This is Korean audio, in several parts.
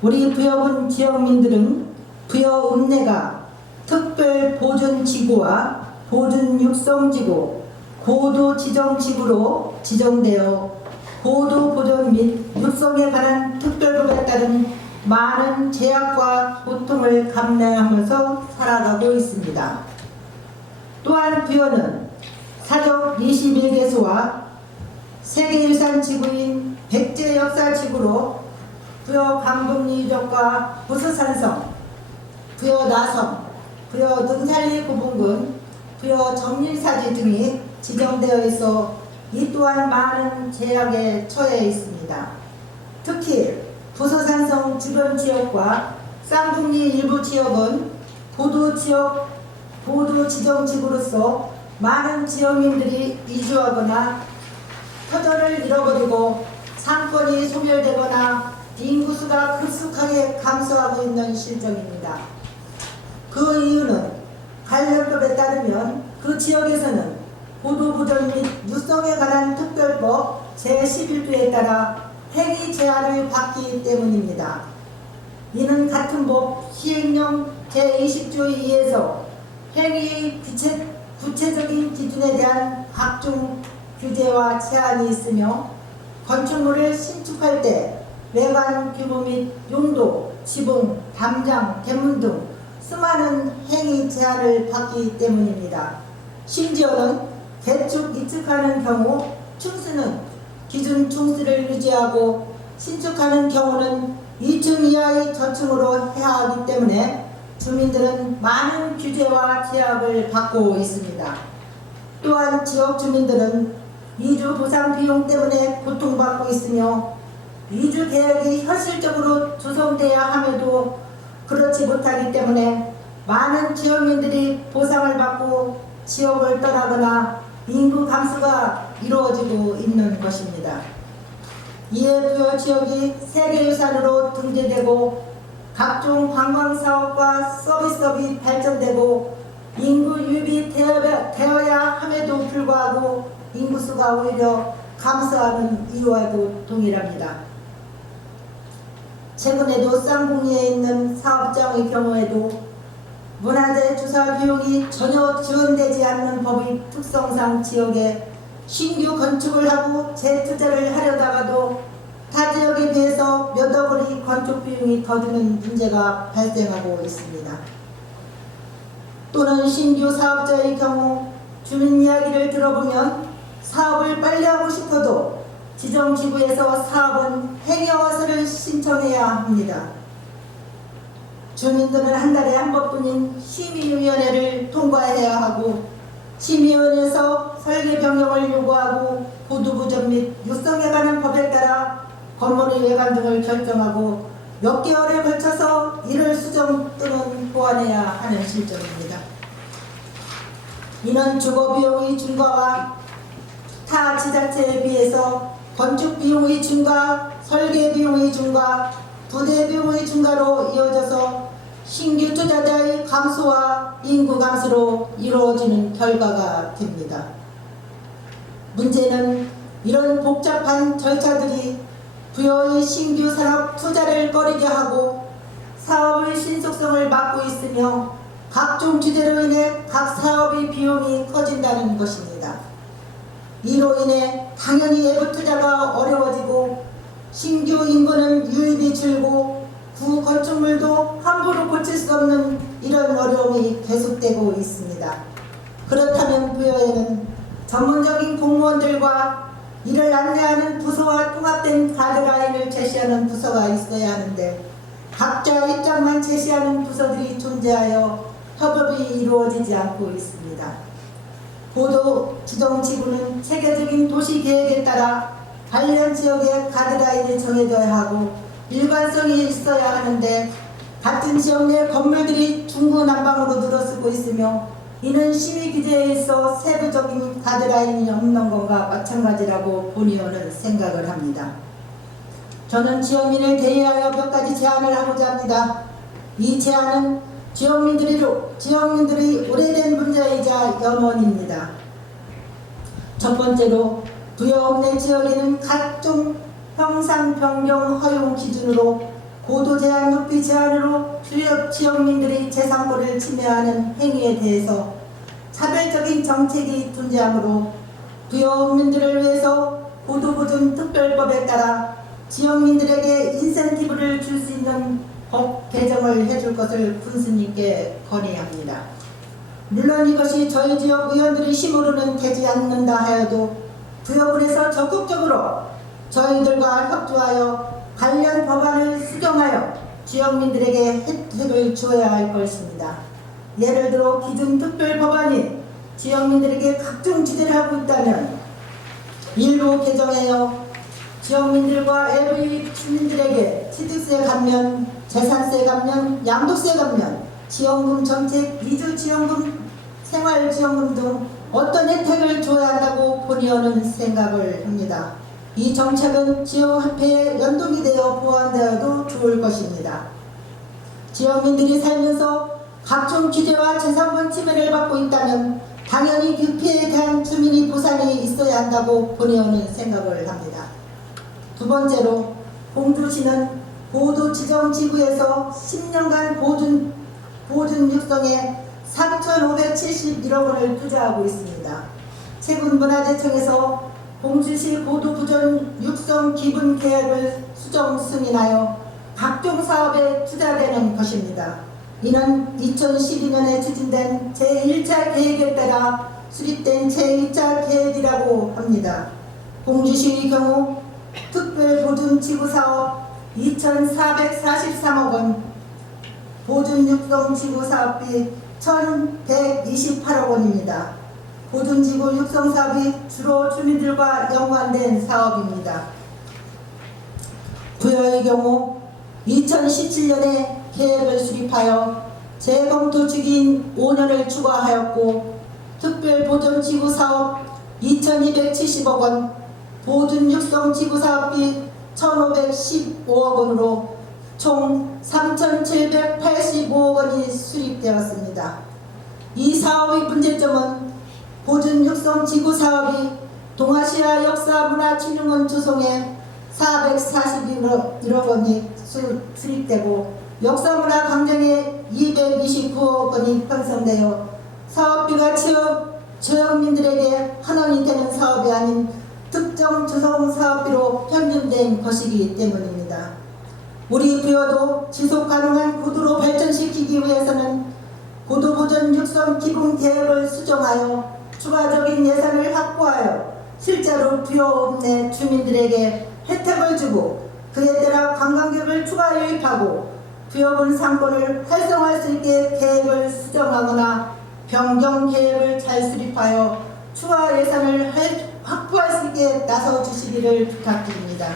우리 부여군 지역민들은 부여 읍내가 특별보존지구와 보존육성지구, 고도지정지구로 지정되어 고도보존 및 육성에 관한 특별법에 따른 많은 제약과 고통을 감내하면서 살아가고 있습니다. 또한 부여는 사적 21개소와 세계유산지구인 백제역사지구로 부여 강북리 유적과 부수산성, 부여 나성, 부여 능살리 구분군, 부여 정릴사지 등이 지정되어 있어 이 또한 많은 제약에 처해 있습니다. 특히 부서산성 주변 지역과 쌍둥리 일부 지역은 보도 지정지구로서 많은 지역민들이 이주하거나 터전을 잃어버리고 상권이 소멸되거나 인구수가 급속하게 감소하고 있는 실정입니다. 그 이유는 관련법에 따르면 그 지역에서는 고도보존 및 육성에 관한 특별법 제11조에 따라 행위 제한을 받기 때문입니다. 이는 같은 법 시행령 제20조에 의해서 행위의 구체적인 기준에 대한 각종 규제와 제한이 있으며 건축물을 신축할 때 외관 규모 및 용도, 지붕, 담장, 대문 등 수많은 행위 제한을 받기 때문입니다. 심지어는 개축, 이축하는 경우 충수는 기준 충수를 유지하고 신축하는 경우는 2층 이하의 저층으로 해야 하기 때문에 주민들은 많은 규제와 제약을 받고 있습니다. 또한 지역 주민들은 이주 보상 비용 때문에 고통받고 있으며 이주 계획이 현실적으로 조성돼야 함에도 그렇지 못하기 때문에 많은 지역민들이 보상을 받고 지역을 떠나거나 인구 감소가 이루어지고 있는 것입니다. 이에 부여 지역이 세계유산으로 등재되고 각종 관광사업과 서비스업이 발전되고 인구 유입이 되어야 함에도 불구하고 인구수가 오히려 감소하는 이유와도 동일합니다. 최근에도 쌍둥이에 있는 사업장의 경우에도 문화재 주사 비용이 전혀 지원되지 않는 법의 특성상 지역에 신규 건축을 하고 재투자를 하려다가도 타 지역에 비해서 몇 억 원의 건축 비용이 더 드는 문제가 발생하고 있습니다. 또는 신규 사업자의 경우 주민 이야기를 들어보면 사업을 빨리 하고 싶어도 지정지구에서 사업은 행여허설을 신청해야 합니다. 주민들은 한 달에 한 번뿐인 심의위원회를 통과해야 하고 심의위원회에서 설계 변경을 요구하고 고도보존 및 육성에 관한 법에 따라 건물의 외관 등을 결정하고 몇 개월에 걸쳐서 이를 수정 또는 보완해야 하는 실정입니다. 이는 주거 비용의 증가와 타 지자체에 비해서 건축 비용의 증가, 설계 비용의 증가, 부대 비용의 증가로 이어져서 신규 투자자의 감소와 인구 감소로 이루어지는 결과가 됩니다. 문제는 이런 복잡한 절차들이 부여의 신규 산업 투자를 꺼리게 하고 사업의 신속성을 막고 있으며 각종 규제로 인해 각 사업의 비용이 커진다는 것입니다. 이로 인해 당연히 외부 투자가 어려워지고 신규 인구는 유입이 줄고 구 건축물도 함부로 고칠 수 없는 이런 어려움이 계속되고 있습니다. 그렇다면 부여에는 전문적인 공무원들과 이를 안내하는 부서와 통합된 가이드라인을 제시하는 부서가 있어야 하는데 각자 입장만 제시하는 부서들이 존재하여 협업이 이루어지지 않고 있습니다. 고도 지정지구는 체계적인 도시계획에 따라 관련 지역의 가이드라인이 정해져야 하고 일관성이 있어야 하는데 같은 지역 내 건물들이 중구난방으로 늘어서고 있으며 이는 시위 규제에 있어 세부적인 가이드라인이 없는 것과 마찬가지라고 본의원은 생각을 합니다. 저는 지역민을 대의하여 몇 가지 제안을 하고자 합니다. 이 제안은 지역민들의 오래된 문제이자 염원입니다. 첫 번째로 부여 읍내 지역에는 각종 형상 변경 허용 기준으로 고도 제한 높이 제한으로 지역민들의 재산권을 침해하는 행위에 대해서 차별적인 정책이 존재하므로 부여민들을 위해서 고도보존 특별법에 따라 지역민들에게 인센티브를 줄 수 있는 법 개정을 해줄 것을 군수님께 건의합니다. 물론 이것이 저희 지역 의원들의 힘으로는 되지 않는다 하여도 부여군에서 적극적으로 저희들과 협조하여 관련 법안을 수정하여 지역민들에게 혜택을 주어야 할 것입니다. 예를 들어 기존 특별법안이 지역민들에게 각종 지대를 하고 있다면 일부 개정하여 지역민들과 LV 주민들에게 취득세 감면, 재산세 감면, 양도세 감면, 지원금 정책, 이주지원금, 생활지원금 등 어떤 혜택을 줘야 한다고 본의원은 생각을 합니다. 이 정책은 지역화폐에 연동이 되어 보완되어도 좋을 것입니다. 지역민들이 살면서 각종 규제와 재산권 침해를 받고 있다면 당연히 그 피해에 대한 주민의 보상이 있어야 한다고 본의원은 생각을 합니다. 두 번째로 공주시는 보도 지정 지구에서 10년간 보존 육성에 3,571억 원을 투자하고 있습니다. 최근 문화재청에서 공주시 보도 보존 육성 기본 계획을 수정 승인하여 각종 사업에 투자되는 것입니다. 이는 2012년에 추진된 제1차 계획에 따라 수립된 제2차 계획이라고 합니다. 공주시의 경우 특별보존지구사업 2,443억 원, 보존육성지구사업비 1,128억 원입니다. 보존지구 육성사업이 주로 주민들과 연관된 사업입니다. 부여의 경우 2017년에 계획을 수립하여 재검토 주기인 5년을 추가하였고 특별보존지구사업 2,270억 원, 보존육성지구사업비 1,515억 원으로 총 3,785억 원이 수립되었습니다. 이 사업의 문제점은 보존육성지구사업이 동아시아 역사문화진흥원 조성에 441억 원이 수립되고 역사문화 강정에 229억 원이 편성되어 사업비가 지역민들에게 환원이 되는 사업이 아닌 특정 조성 사업비로 편중된 것이기 때문입니다. 우리 부여도 지속 가능한 구도로 발전시키기 위해서는 고도보존 육성 기본 계획을 수정하여 추가적인 예산을 확보하여 실제로 부여 내 주민들에게 혜택을 주고 그에 따라 관광객을 추가 유입하고 부여군 상권을 활성화할 수 있게 계획을 수정하거나 변경 계획을 잘 수립하여 추가 예산을 확보할 수 있게 나서 주시기를 부탁드립니다.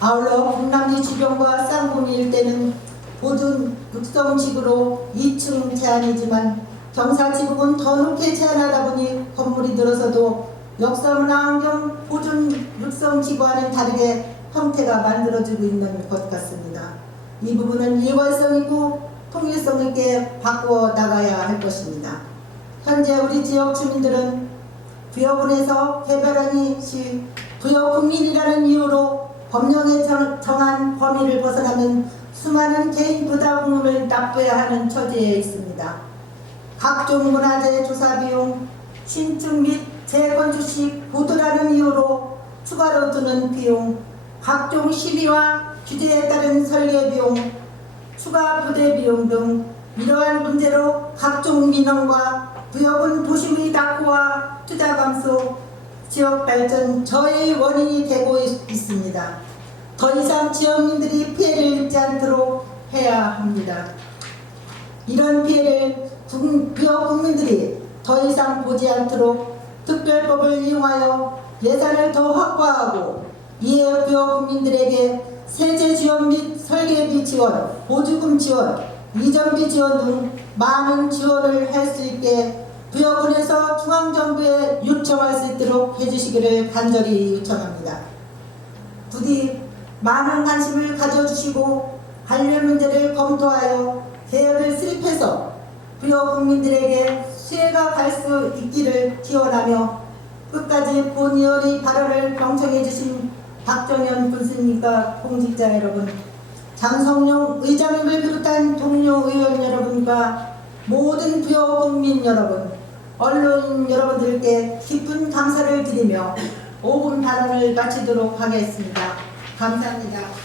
아울러 북남리 주변과 쌍구미 일대는 보존 육성지구로 2층 제한이지만 경사지구는 더 높게 제한하다 보니 건물이 늘어서도 역사문화환경 보존 육성지구와는 다르게 형태가 만들어지고 있는 것 같습니다. 이 부분은 일관성이고 통일성 있게 바꾸어 나가야 할 것입니다. 현재 우리 지역 주민들은 부여군에서 개별하니 시 부여국민이라는 이유로 법령에 정한 범위를 벗어나면 수많은 개인 부담금을 납부해야 하는 처지에 있습니다. 각종 문화재 조사 비용, 신축 및 재건축 시 보도라는 이유로 추가로 드는 비용, 각종 시비와 규제에 따른 설계 비용, 추가 부대 비용 등 이러한 문제로 각종 민원과 부여군 도심의 낙후와 투자 감소, 지역 발전 저해의 원인이 되고 있습니다. 더 이상 지역민들이 피해를 입지 않도록 해야 합니다. 이런 피해를 부여 국민들이 더 이상 보지 않도록 특별법을 이용하여 예산을 더 확보하고 이에 부여 국민들에게 세제 지원 및 설계비 지원, 보조금 지원, 이전비 지원 등 많은 지원을 할 수 있게 부여군에서 중앙정부에 요청할 수 있도록 해주시기를 간절히 요청합니다. 부디 많은 관심을 가져주시고 관련 문제를 검토하여 계획을 수립해서 부여 국민들에게 수혜가 갈 수 있기를 기원하며 끝까지 본의원의 발언을 경청해 주신 박정현 군수님과 공직자 여러분, 장성용 의장님을 비롯한 동료 의원 여러분과 모든 부여 국민 여러분, 언론 여러분들께 깊은 감사를 드리며 5분 발언을 마치도록 하겠습니다. 감사합니다.